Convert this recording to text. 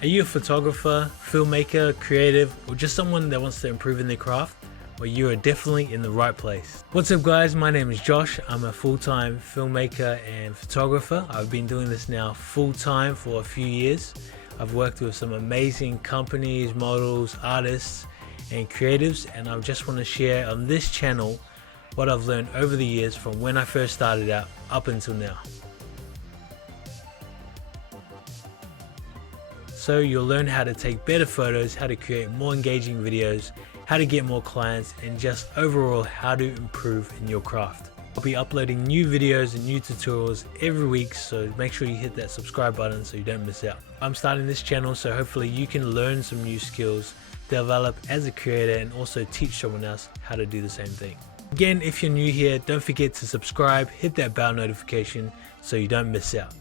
Are you a photographer, filmmaker, creative, or just someone that wants to improve in their craft? Well, you are definitely in the right place. What's up guys, my name is Josh. I'm a full-time filmmaker and photographer. I've been doing this now full-time for a few years. I've worked with some amazing companies, models, artists, and creatives, and I just want to share on this channel what I've learned over the years from when I first started out up until now. So you'll learn how to take better photos, how to create more engaging videos, how to get more clients, and just overall how to improve in your craft. I'll be uploading new videos and new tutorials every week, so make sure you hit that subscribe button so you don't miss out. I'm starting this channel so hopefully you can learn some new skills, develop as a creator, and also teach someone else how to do the same thing. Again, if you're new here, don't forget to subscribe, hit that bell notification so you don't miss out.